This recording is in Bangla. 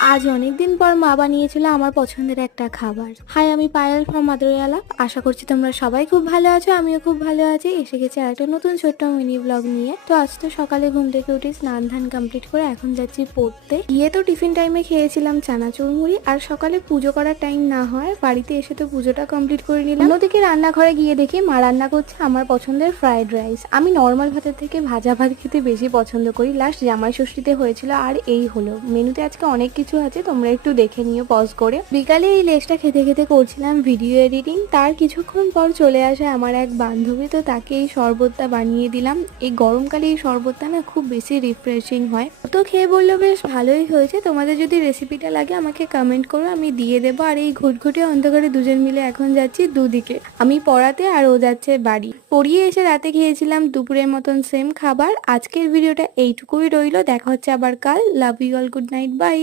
আজ অনেকদিন পর মা বানিয়েছিল আমার পছন্দের একটা খাবার। হাই, আমি পায়েল ফ্রম মাদুরিয়ালা। আশা করছি তোমরা সবাই খুব ভালো আছো, আমিও খুব ভালো আছি। এসে গেছি আর একটা নতুন ছোট্ট মিনি ব্লগ নিয়ে। তো আজ তো সকালে ঘুম থেকে উঠে স্নান ধান কমপ্লিট করে এখন যাচ্ছি পড়তে গিয়ে। তো টিফিন টাইমে খেয়েছিলাম চানাচুর মুড়ি, আর সকালে পুজো করার টাইম না হয় বাড়িতে এসে তো পুজোটা কমপ্লিট করে নিলাম। অন্যদিকে রান্নাঘরে গিয়ে দেখি মা রান্না করছে আমার পছন্দের ফ্রাইড রাইস। আমি নর্মাল ভাতের থেকে ভাজা ভাত খেতে বেশি পছন্দ করি। লাস্ট জামাই ষষ্ঠীতে হয়েছিল, আর এই হলো মেনুতে আজকে অনেক কিছু আছে, তোমরা একটু দেখে নিও পজ করে। বিকালে এই লেসটা খেতে খেতে করছিলাম ভিডিও এডিটিং। তার কিছুক্ষণ পর চলে আসে আমার এক বান্ধবী, তো তাকে এই শরবতটা বানিয়ে দিলাম। এই গরমকালে এই শরবতটা না খুব বেশি রিফ্রেশিং হয়। তো খেয়ে বললো বেশ ভালোই হয়েছে। তোমাদের যদি রেসিপিটা লাগে আমাকে কমেন্ট করো, আমি দিয়ে দেবো। আর এই ঘুটঘুটে অন্ধকারে দুজন মিলে এখন যাচ্ছি দুদিকে, আমি পড়াতে আর ও যাচ্ছে বাড়ি। পড়িয়ে এসে রাতে খেয়েছিলাম দুপুরের মতন সেম খাবার। আজকের ভিডিওটা এইটুকুই রইলো, দেখা হচ্ছে আবার কাল। Love you all, good night, by.